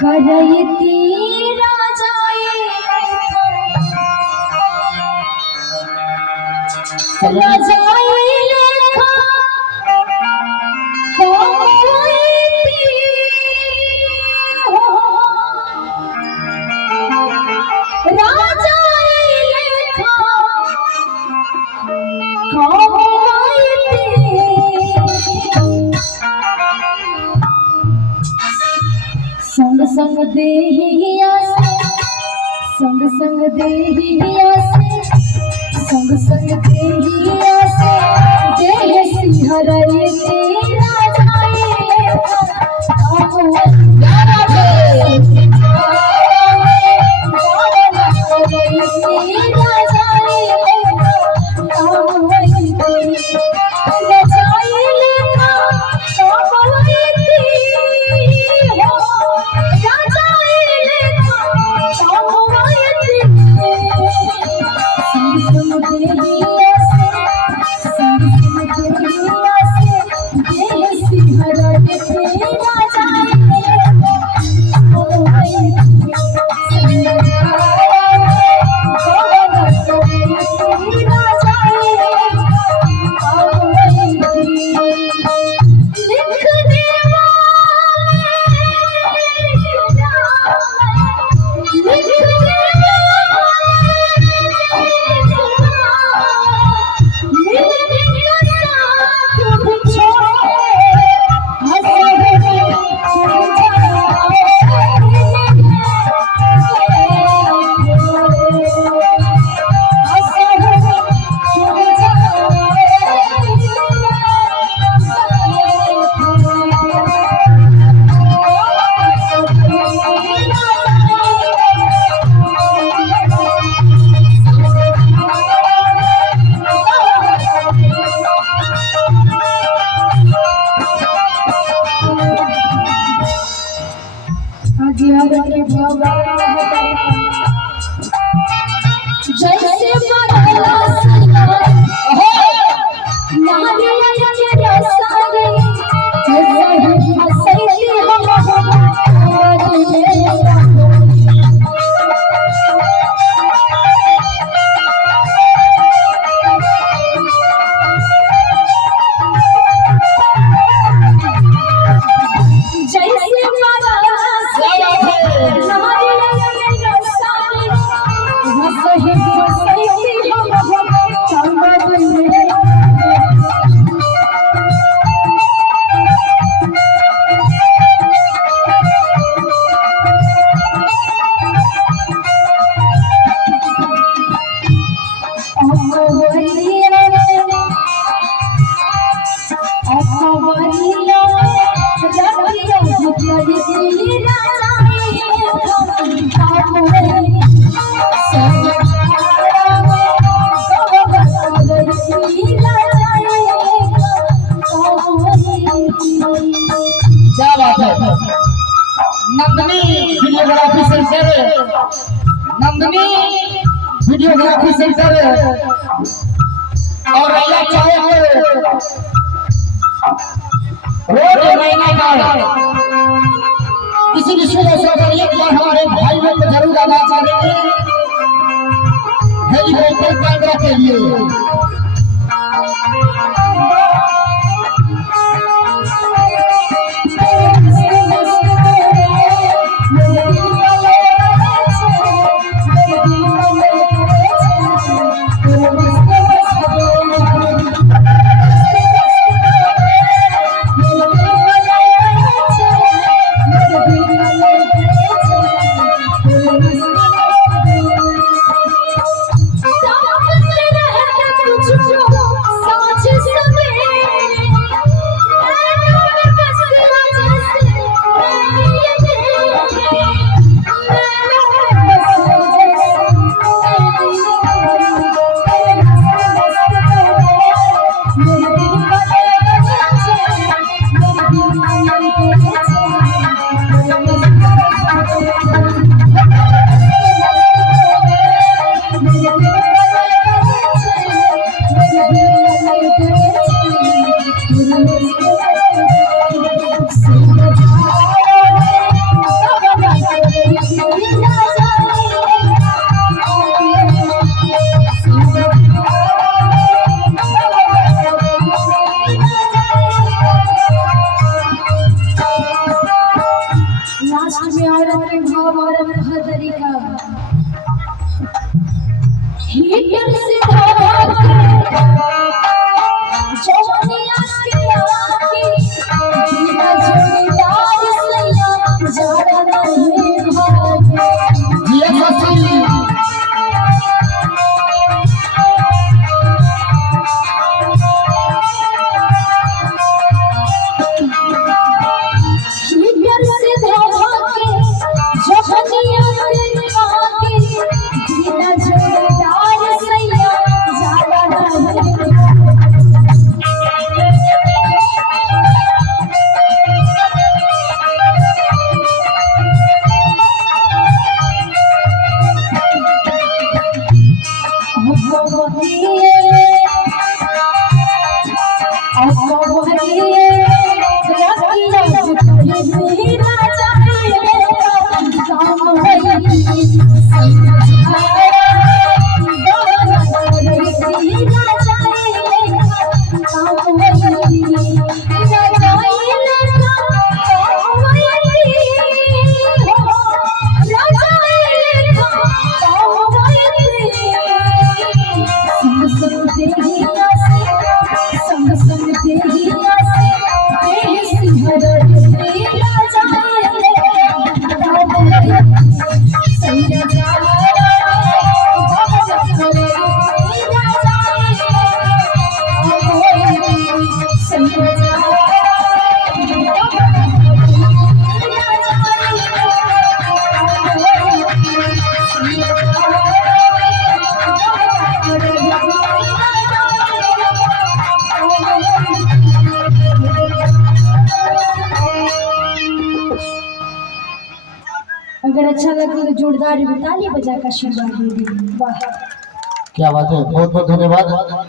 करयती राजाए राजाए लेखा होयती हो राजाए लेखा होयती संग संग देहिया से संग संग देहिया से संग संग देहिया से देह सिंहरए तेरा जाए जैसे मरला सना नारिया के रसाले जैसे हसैली हम जैसे मरला सना Nandini videography centre Nandini videography centre और रैया चाहे रोज महीना का किसी भी शुभ अवसर पर एक बार हमारे भाई लोग को जरूर आना चाहेंगे हेलीकॉप्टर कैमरा के लिए अगर अच्छा लगे तो जोरदार ताली बजा कर आशीर्वाद दे दीजिए। वाह। क्या बात है, बहुत बहुत धन्यवाद।